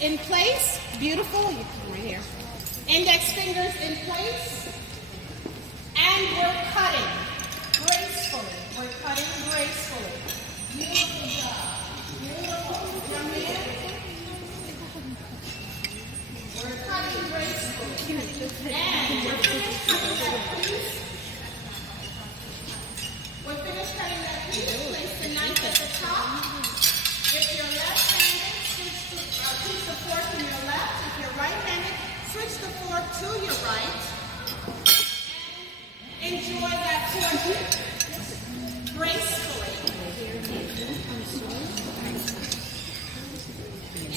in place. Beautiful. You come right here. Index fingers in place. And we're cutting gracefully. We're cutting gracefully. Beautiful job. Beautiful. Young man. We're cutting gracefully. And we're finished cutting that piece. We're finished cutting that piece. Place the knife at the top. If you're left-handed, keep the fork in your left. If you're right-handed, switch the fork to your right. And enjoy that portion gracefully.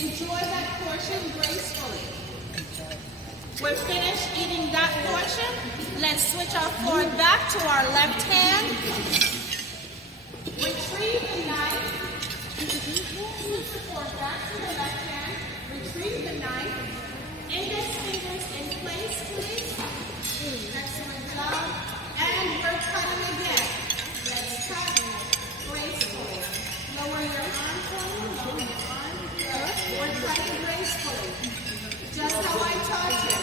Enjoy that portion gracefully. We're finished eating that portion. Let's switch our fork back to our left hand. Retrieve the knife. Switch the fork back to the left hand. Retrieve the knife. Index fingers in place, please. Excellent job. And we're cutting again. Let's cut gracefully. Lower your arm for me. Lower your arm. Good. We're cutting gracefully. Just how I taught you.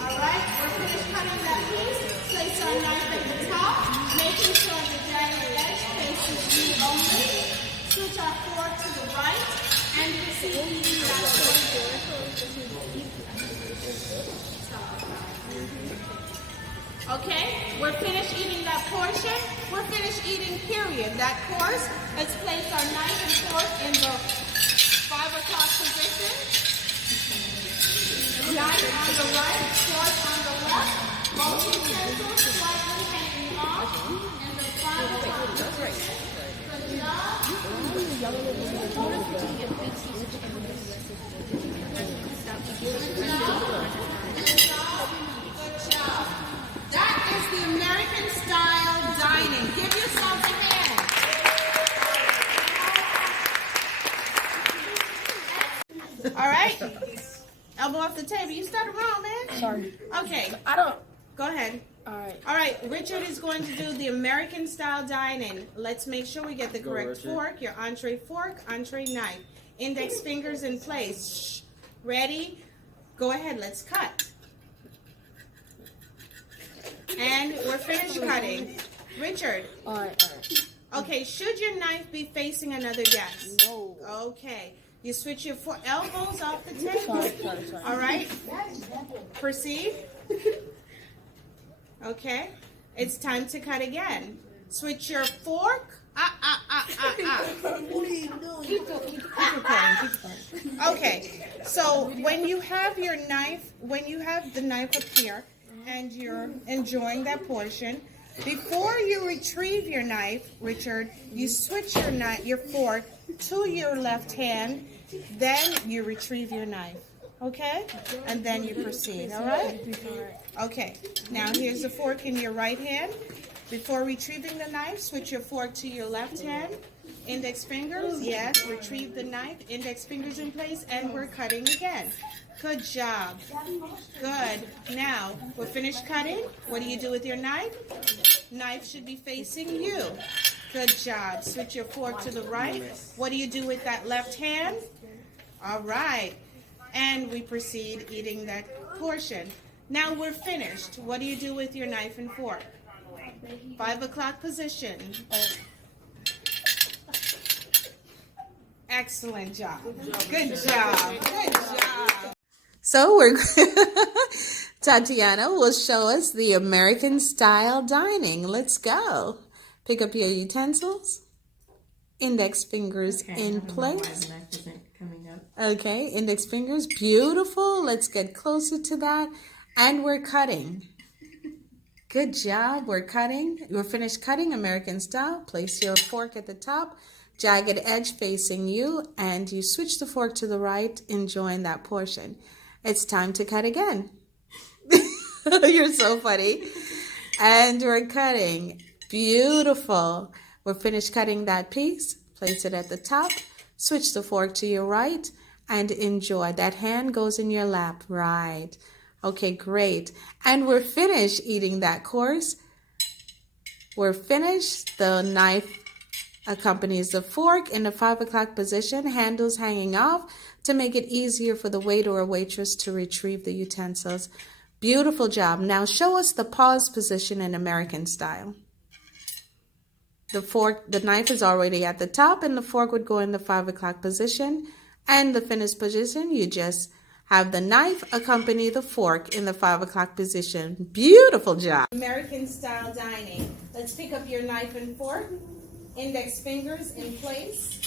All right. We're finished cutting that piece. Place our knife at the top, making sure the jagged edge faces you only. Switch our fork to the right, and proceed eating that portion. Okay, we're finished eating that portion. We're finished eating, period. That course. Let's place our knife and fork in the 5 o'clock position. Knife on the right, fork on the left. Both utensils slightly hanging off in the 5 o'clock position. Good job. Good job. Good job. Good job. That is the American style dining. Give yourself a hand. All right. Elbow off the table. You started wrong, man. Sorry. Okay. I don't. Go ahead. All right. All right. Richard is going to do the American style dining. Let's make sure we get the correct fork. Your entree fork, entree knife. Index fingers in place. Shh. Ready? Go ahead. Let's cut. And we're finished cutting. Richard. All right. Okay. Should your knife be facing another guest? No. Okay. You switch your elbows off the table. Sorry. All right. Proceed. Okay. It's time to cut again. Switch your fork. What are you doing? Keep cutting. Okay. So when you have your knife, when you have the knife up here, and you're enjoying that portion, before you retrieve your knife, Richard, you switch your fork to your left hand, then you retrieve your knife, okay? And then you proceed, all right? Okay, now here's the fork in your right hand. Before retrieving the knife, switch your fork to your left hand. Index fingers, yes, retrieve the knife, index fingers in place, and we're cutting again. Good job. Good. Now, we're finished cutting. What do you do with your knife? Knife should be facing you. Good job. Switch your fork to the right. What do you do with that left hand? All right. And we proceed eating that portion. Now we're finished. What do you do with your knife and fork? 5 o'clock position. Excellent job. Good job. Good job. So Tatiana will show us the American style dining. Let's go. Pick up your utensils. Index fingers in place. Okay, index fingers. Beautiful. Let's get closer to that. And we're cutting. Good job. We're cutting. We're finished cutting American style. Place your fork at the top. Jagged edge facing you. And you switch the fork to the right, enjoying that portion. It's time to cut again. You're so funny. And we're cutting. Beautiful. We're finished cutting that piece. Place it at the top. Switch the fork to your right and enjoy. That hand goes in your lap. Right. Okay, great. And we're finished eating that course. We're finished. The knife accompanies the fork in the 5 o'clock position, handles hanging off. to make it easier for the waiter or waitress to retrieve the utensils. Beautiful job. Now show us the pause position in American style. The knife is already at the top and the fork would go in the 5 o'clock position. And the finished position, you just have the knife accompany the fork in the 5 o'clock position. Beautiful job. American style dining. Let's pick up your knife and fork. Index fingers in place.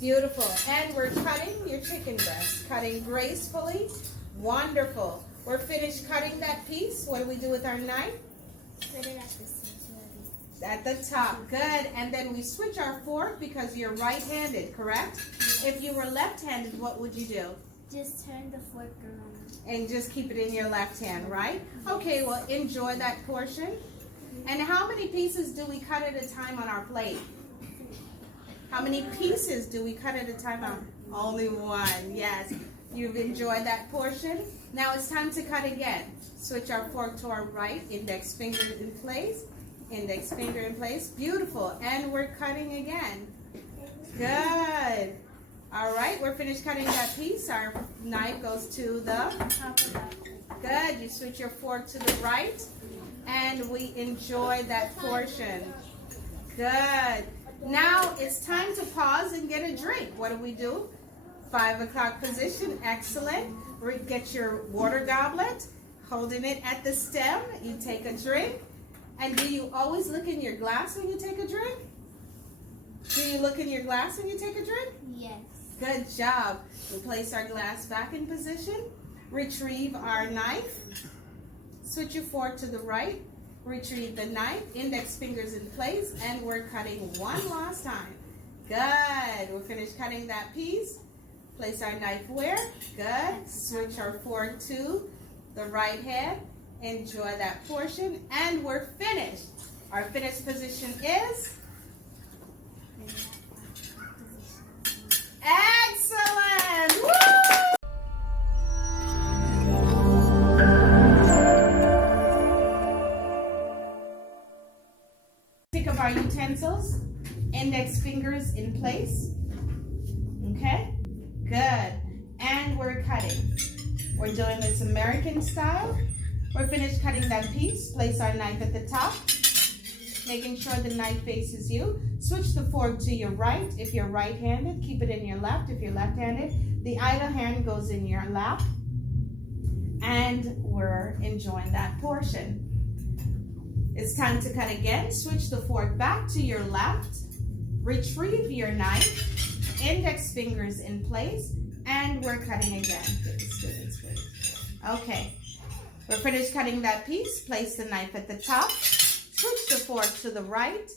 Beautiful. And we're cutting your chicken breast. Cutting gracefully. Wonderful. We're finished cutting that piece. What do we do with our knife? Put it at the center. At the top. Good. And then we switch our fork because you're right-handed, correct? Yes. If you were left-handed, what would you do? Just turn the fork around. And just keep it in your left hand, right? Okay, well, enjoy that portion. And how many pieces do we cut at a time on our plate? How many pieces do we cut at a time on? Only one, yes. You've enjoyed that portion. Now it's time to cut again. Switch our fork to our right, index finger in place, index finger in place. Beautiful. And we're cutting again. Good. All right, we're finished cutting that piece. Our knife goes to the Top of that. good. You switch your fork to the right, and we enjoy that portion. Good. Now it's time to pause and get a drink. What do? 5 o'clock position. Excellent. Get your water goblet, holding it at the stem. You take a drink. And do you always look in your glass when you take a drink? Do you look in your glass when you take a drink? Yes. Good job. We place our glass back in position. Retrieve our knife. Switch your fork to the right. Retrieve the knife. Index fingers in place. And we're cutting one last time. Good. We're finished cutting that piece. Place our knife where? Good. Switch our fork to the right hand. Enjoy that portion. And we're finished. Our finished position is? Excellent! Woo! Pick up our utensils, index fingers in place. Okay, good. And we're cutting. We're doing this American style. We're finished cutting that piece. Place our knife at the top, making sure the knife faces you. Switch the fork to your right. If you're right-handed, keep it in your left. If you're left-handed, the idle hand goes in your lap. And we're enjoying that portion. It's time to cut again. Switch the fork back to your left. Retrieve your knife. Index fingers in place. And we're cutting again. Goodness, goodness, goodness. Okay. We're finished cutting that piece. Place the knife at the top. Switch the fork to the right.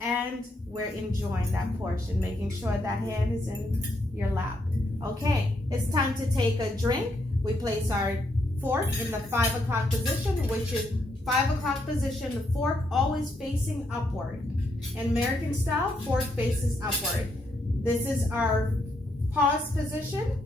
And we're enjoying that portion. Making sure that hand is in your lap. Okay. It's time to take a drink. We place our fork in the 5 o'clock position, which is 5 o'clock position, the fork always facing upward. In American style, fork faces upward. This is our pause position.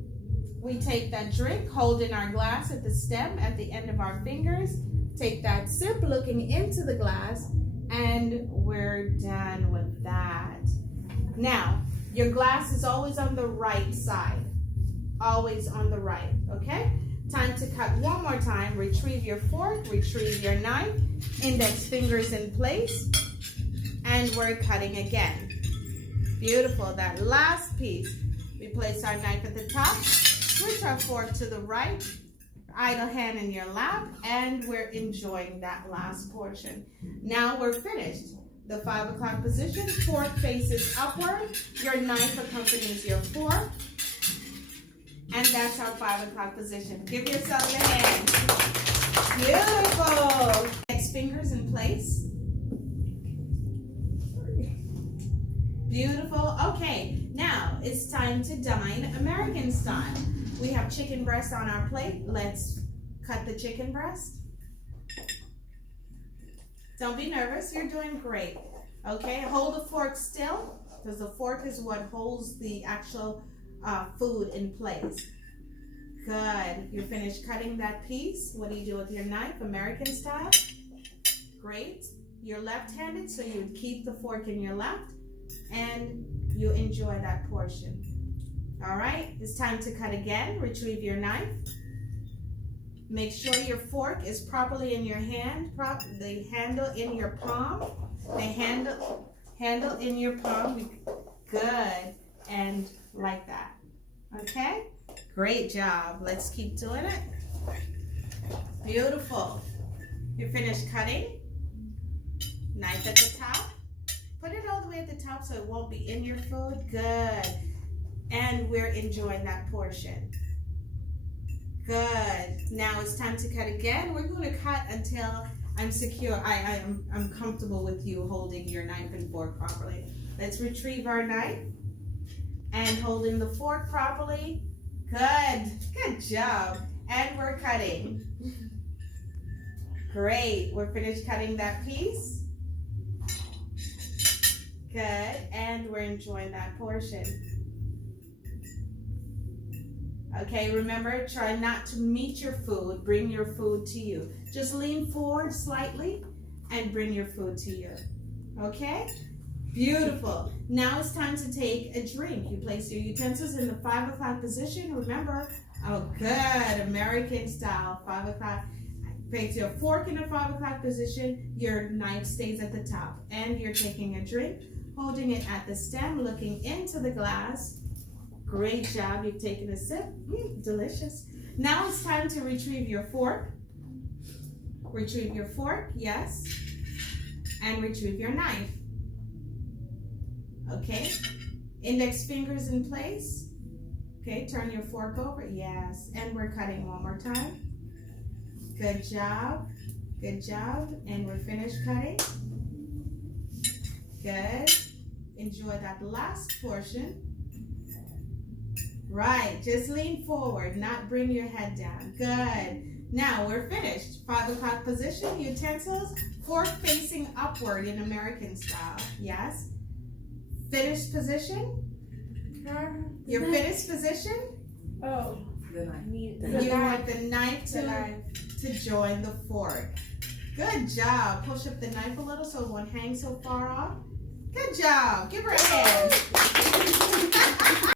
We take that drink, hold in our glass at the stem at the end of our fingers. Take that sip, looking into the glass, and we're done with that. Now, your glass is always on the right side. Always on the right, okay? Time to cut one more time. Retrieve your fork, retrieve your knife, index fingers in place, and we're cutting again. Beautiful. That last piece, we place our knife at the top, switch our fork to the right, idle hand in your lap, and we're enjoying that last portion. Now we're finished. The 5 o'clock position, fork faces upward, your knife accompanies your fork, and that's our 5 o'clock position. Give yourself a hand. Beautiful. Next fingers in place. Beautiful. Okay, now it's time to dine American style. We have chicken breast on our plate. Let's cut the chicken breast. Don't be nervous. You're doing great. Okay, hold the fork still, because the fork is what holds the actual food in place. Good. You're finished cutting that piece. What do you do with your knife? American style. Great. You're left-handed, so you would keep the fork in your left. And you enjoy that portion. All right, it's time to cut again. Retrieve your knife. Make sure your fork is properly in your hand, the handle in your palm, the handle in your palm. Good, and like that. Okay, great job. Let's keep doing it. Beautiful. You're finished cutting. Knife at the top. Put it all the way at the top so it won't be in your food. Good. And we're enjoying that portion. Good. Now it's time to cut again. We're going to cut until I'm secure. I'm comfortable with you holding your knife and fork properly. Let's retrieve our knife and holding the fork properly. Good. Good job. And we're cutting. Great. We're finished cutting that piece. Good. And we're enjoying that portion. Okay, remember, try not to meet your food. Bring your food to you. Just lean forward slightly and bring your food to you. Okay? Beautiful. Now it's time to take a drink. You place your utensils in the 5 o'clock position. Remember, oh, good, American style, 5 o'clock. Place your fork in the 5 o'clock position. Your knife stays at the top. And you're taking a drink, holding it at the stem, looking into the glass. Great job. You've taken a sip. Delicious. Now it's time to retrieve your fork. Retrieve your fork, yes. And retrieve your knife. Okay. Index fingers in place. Okay, turn your fork over. Yes. And we're cutting one more time. Good job. Good job. And we're finished cutting. Good. Enjoy that last portion. Right, just lean forward, not bring your head down. Good. Now we're finished. 5 o'clock position, utensils, fork facing upward in American style. Yes. Finished position. Your finished position. Oh, The knife. You want the knife to join the fork. Good job. Push up the knife a little so it won't hang so far off. Good job. Give her a hand.